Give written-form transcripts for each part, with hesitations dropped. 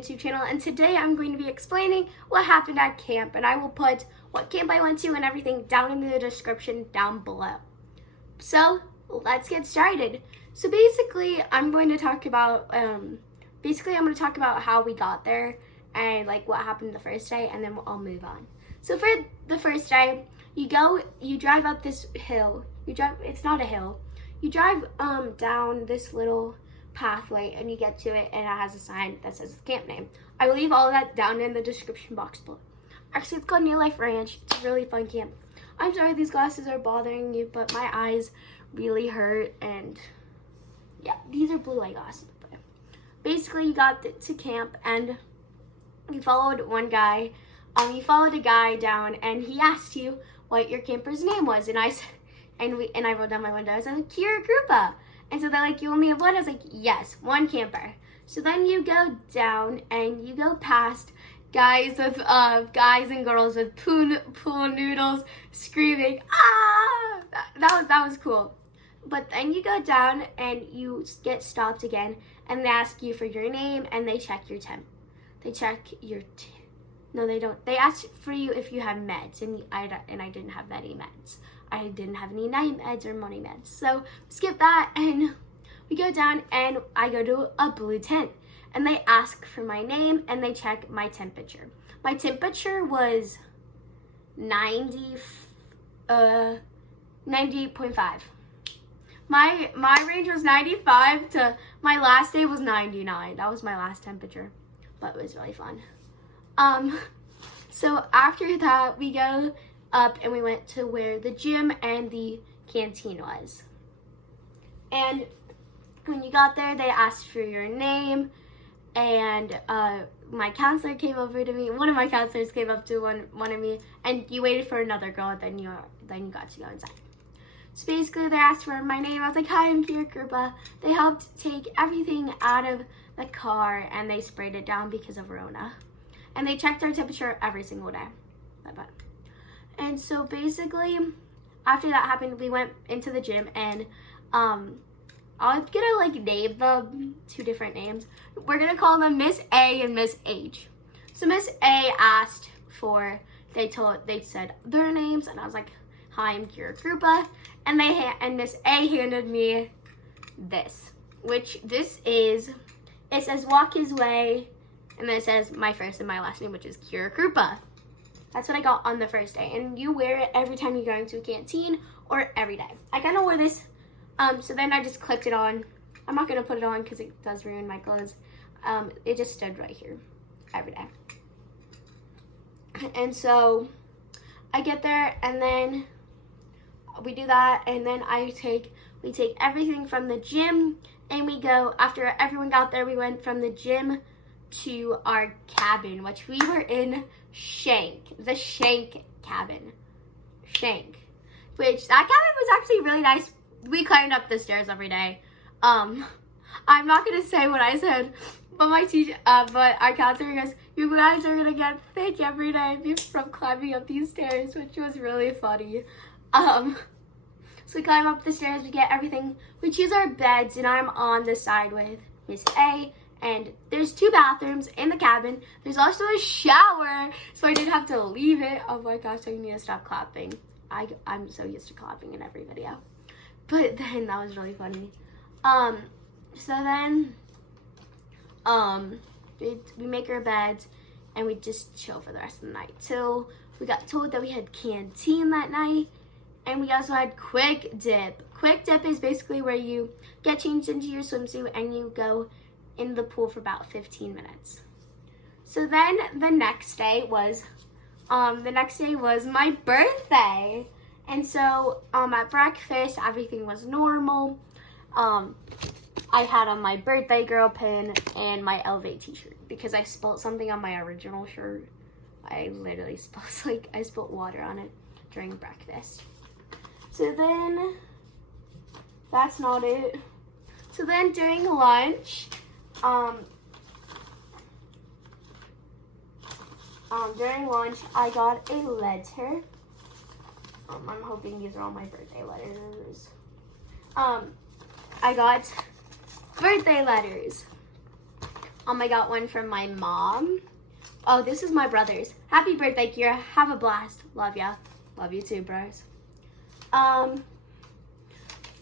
YouTube channel, and today I'm going to be explaining what happened at camp, and I will put what camp I went to and everything down in the description down below. So let's get started. So basically I'm going to talk about how we got there and like what happened the first day, and then I'll move on. So for the first day, you drive up this hill. It's not a hill. You drive down this little pathway and you get to it, and it has a sign that says the camp name. I will leave all of that down in the description box below. Actually, it's called New Life Ranch. It's a really fun camp. I'm sorry these glasses are bothering you, but my eyes really hurt, and yeah, these are blue light glasses. But basically, you got to camp and you followed one guy. You followed a guy down, and he asked you what your camper's name was, and I said, and I wrote down my window. I said, Kira Krupa. And so they're like, you only have one? I was like, yes, one camper. So then you go down and you go past guys and girls with pool noodles screaming, ah! That was cool. But then you go down and you get stopped again, and they ask you for your name, and they check your temp. No, they don't. They ask for you if you have meds, and I didn't have any meds. I didn't have any night meds or morning meds. So skip that, and we go down, and I go to a blue tent, and they ask for my name, and they check my temperature. My temperature was 98.5. My range was 95 to my last day was 99. That was my last temperature, but it was really fun. So after that, we go up and we went to where the gym and the canteen was. And when you got there, they asked for your name, and my counselor came over to me. One of my counselors came up to one of me, and you waited for another girl, and then you got to go inside. So basically, they asked for my name. I was like, hi, I'm Kira Krupa. They helped take everything out of the car, and they sprayed it down because of Rona. And they checked our temperature every single day. Bye-bye. And so basically, after that happened, we went into the gym, and I'm gonna like name them two different names. We're gonna call them Miss A and Miss H. So Miss A asked for, they said their names, and I was like, hi, I'm Kira Krupa, and Miss A handed me this, it says walk his way, and then it says my first and my last name, which is Kira Krupa. That's what I got on the first day, and you wear it every time you're going to a canteen or every day. I kind of wore this, so then I just clipped it on. I'm not going to put it on because it does ruin my clothes. It just stood right here every day. And so I get there, and then we do that, and then we take everything from the gym, and we go, after everyone got there, we went from the gym to our cabin, which we were in the Shank cabin. Which that cabin was actually really nice. We climbed up the stairs every day. I'm not gonna say what I said, but but our counselor goes, you guys are gonna get thick every day from climbing up these stairs, which was really funny. So we climb up the stairs, we get everything, we choose our beds, and I'm on the side with Miss A. And there's 2 bathrooms in the cabin. There's also a shower, so I didn't have to leave it. Oh my gosh, I need to stop clapping. I'm so used to clapping in every video. But then that was really funny. So then, we make our beds, and we just chill for the rest of the night. Till we got told that we had canteen that night, and we also had quick dip. Quick dip is basically where you get changed into your swimsuit and you go in the pool for about 15 minutes. So then the next day was my birthday. And so at breakfast, everything was normal. I had on my birthday girl pin and my Elevate t-shirt because I spilled something on my original shirt. I literally spilled water on it during breakfast. So then, that's not it. So then during lunch, I got a letter. I'm hoping these are all my birthday letters. I got birthday letters. I got one from my mom. Oh, this is my brother's. Happy birthday, Kira. Have a blast. Love ya. Love you too, bros.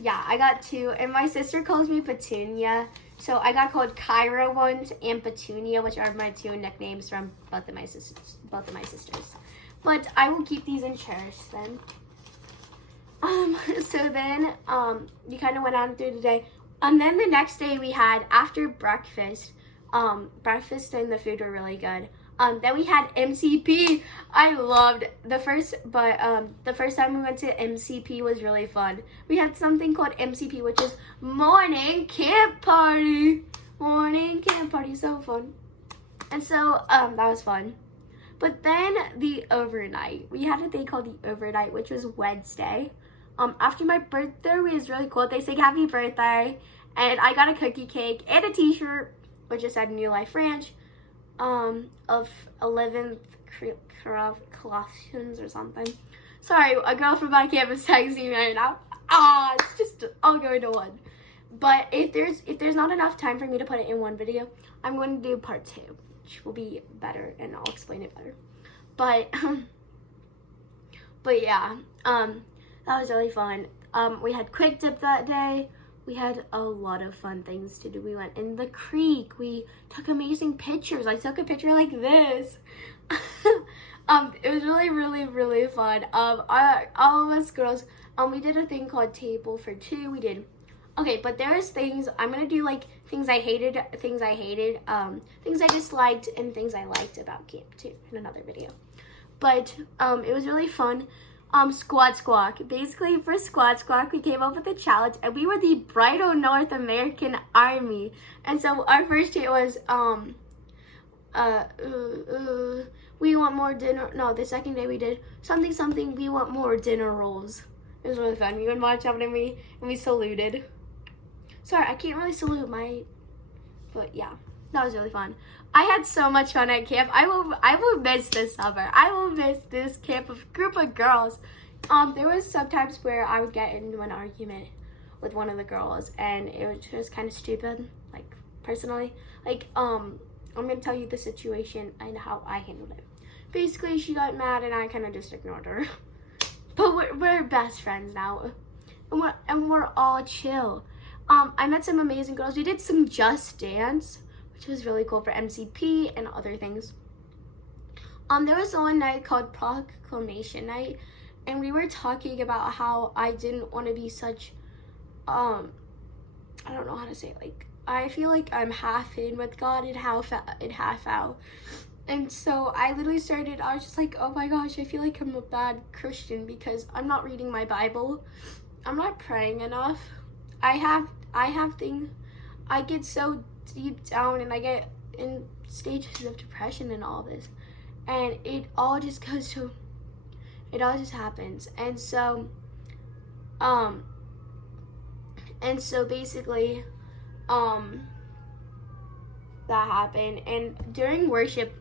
Yeah, I got two, and my sister calls me Petunia. So I got called Kyra once and Petunia, which are my two nicknames from both of my sisters. But I will keep these and cherish them. So then, we kind of went on through the day. And then the next day we had, after breakfast, breakfast and the food were really good. Then we had MCP. I loved the first time we went to MCP was really fun. We had something called MCP, which is Morning Camp Party. Morning Camp Party, so fun. And so, that was fun. But then the overnight, we had a thing called the overnight, which was Wednesday. After my birthday, it was really cool. They sang happy birthday, and I got a cookie cake and a t-shirt, which just said New Life Ranch, of 11th Colossians or something. Sorry, a girl from my campus texting me right now. It's just all going to one. But if there's not enough time for me to put it in one video, I'm going to do part 2, which will be better, and I'll explain it better. But yeah, that was really fun. We had quick dip that day. We had a lot of fun things to do. We went in the creek. We took amazing pictures. I took a picture like this. It was really, really, really fun. All of us girls, we did a thing called Table for Two. We did. Okay, but there was things, I'm going to do like things I hated, things I disliked, and things I liked about camp too in another video. But it was really fun. Squad Squawk. Basically, for Squad Squawk, we came up with a challenge, and we were the Bridal North American Army. And so our first chant was, we want more dinner. No, the second day we did something, we want more dinner rolls. It was really fun. We would march up and we saluted. Sorry, I can't really salute but yeah, that was really fun. I had so much fun at camp. I will miss this summer. I will miss this group of girls. There was sometimes where I would get into an argument with one of the girls, and it was just kind of stupid. Like, personally, like, I'm gonna tell you the situation and how I handled it. Basically, she got mad, and I kind of just ignored her. But we're best friends now, and we're all chill. I met some amazing girls. We did some Just Dance, which was really cool for MCP and other things. There was one night called Proclamation Night, and we were talking about how I didn't want to be such, I don't know how to say it, like, I feel like I'm half in with God and half out. And so I literally I was just like, oh my gosh, I feel like I'm a bad Christian because I'm not reading my Bible. I'm not praying enough. I have things, I get so deep down and I get in stages of depression and all this, and it all just happens. And so basically that happened. And during worship,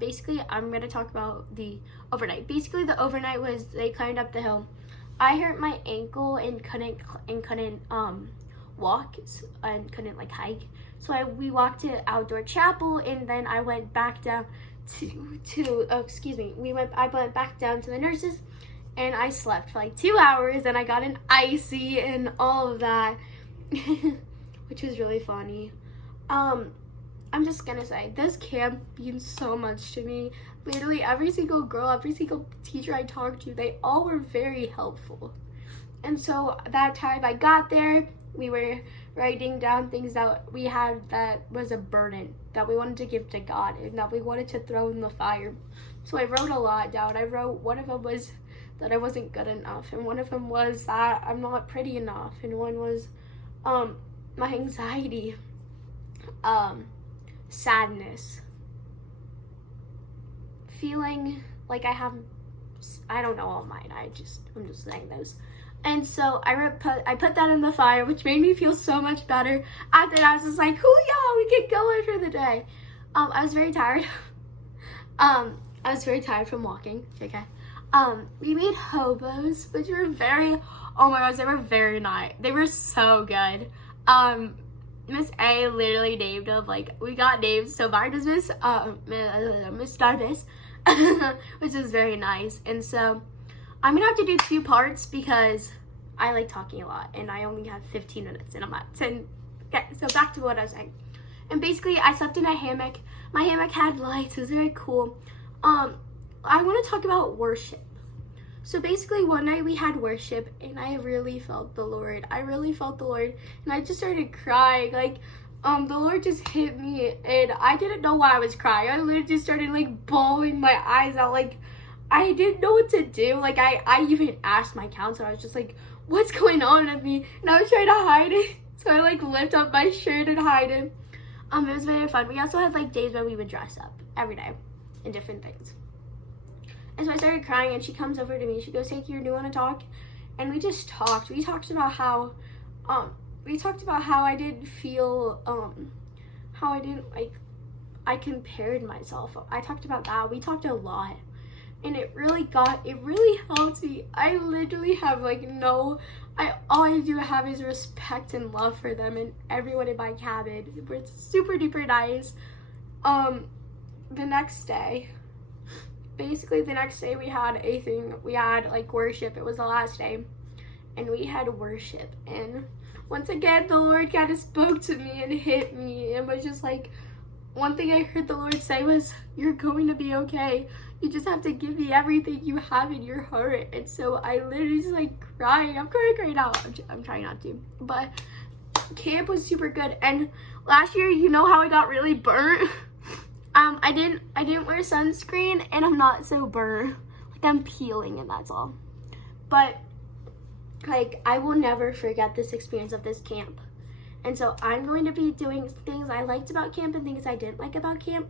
basically I'm going to talk about the overnight. Basically the overnight was they climbed up the hill. I hurt my ankle and couldn't walk and couldn't like hike, so we walked to outdoor chapel, and then I went back down I went back down to the nurses, and I slept for like 2 hours, and I got an icy and all of that, which was really funny. I'm just gonna say, this camp means so much to me. Literally every single girl, every single teacher I talked to, they all were very helpful. And so that time I got there, we were writing down things that we had that was a burden that we wanted to give to God and that we wanted to throw in the fire. So I wrote a lot down. I wrote, one of them was that I wasn't good enough, and one of them was that I'm not pretty enough, and one was my anxiety, sadness, feeling like I don't know all mine. I'm just saying those. And so I put that in the fire, which made me feel so much better. After that, I was just like, hoo-yah, we get going for the day. I was very tired. I was very tired from walking. Okay. We made hobos, which were oh my gosh, they were very nice. They were so good. Miss A literally named them, like, we got names. So mine was Miss Darvis, which is very nice. And so I'm gonna have to do 2 parts because I like talking a lot and I only have 15 minutes and I'm at 10. Okay, so back to what I was saying. And basically I slept in a hammock. My hammock had lights. It was very cool. I want to talk about worship. So basically one night we had worship and I really felt the Lord. I really felt the Lord and I just started crying. Like, the Lord just hit me and I didn't know why I was crying. I literally just started like bawling my eyes out. Like, I didn't know what to do. Like, I even asked my counselor. I was just like, what's going on with me? And I was trying to hide it. So I like lift up my shirt and hide it. It was very fun. We also had like days where we would dress up every day in different things. And so I started crying and she comes over to me. She goes, hey, Kira, do you want to talk? And we just talked. We talked about how I didn't feel, how I didn't, like, I compared myself. I talked about that. We talked a lot. And it really helped me. I literally have like all I do have is respect and love for them and everyone in my cabin. We're super duper nice. The next day we had a thing. We had like worship. It was the last day. And we had worship. And once again, the Lord kind of spoke to me and hit me. And was just like, one thing I heard the Lord say was, you're going to be okay. You just have to give me everything you have in your heart. And so I literally just like crying. I'm crying right now. I'm trying not to. But camp was super good. And last year, you know how I got really burnt? I didn't wear sunscreen and I'm not so burnt. Like, I'm peeling and that's all. But like, I will never forget this experience of this camp. And so I'm going to be doing things I liked about camp and things I didn't like about camp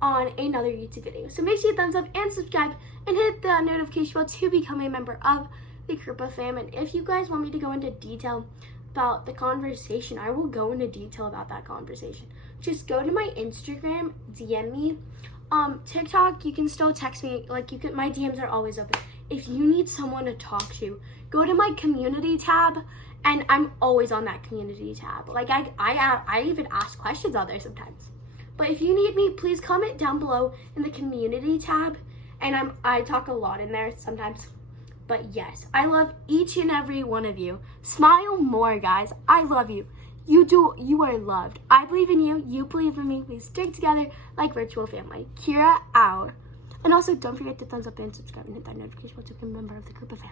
on another YouTube video. So make sure you thumbs up and subscribe and hit the notification bell to become a member of the Krupa fam. And if you guys want me to go into detail about the conversation, I will go into detail about that conversation. Just go to my Instagram, DM me. TikTok, you can still text me. Like, my DMs are always open. If you need someone to talk to, go to my community tab, and I'm always on that community tab. Like, I even ask questions on there sometimes. But if you need me, please comment down below in the community tab, and I talk a lot in there sometimes. But yes, I love each and every one of you. Smile more, guys. I love you. You are loved. I believe in you. You believe in me. We stick together like virtual family. Kira out. And also, don't forget to thumbs up and subscribe and hit that notification bell to become a member of the Krupa fam.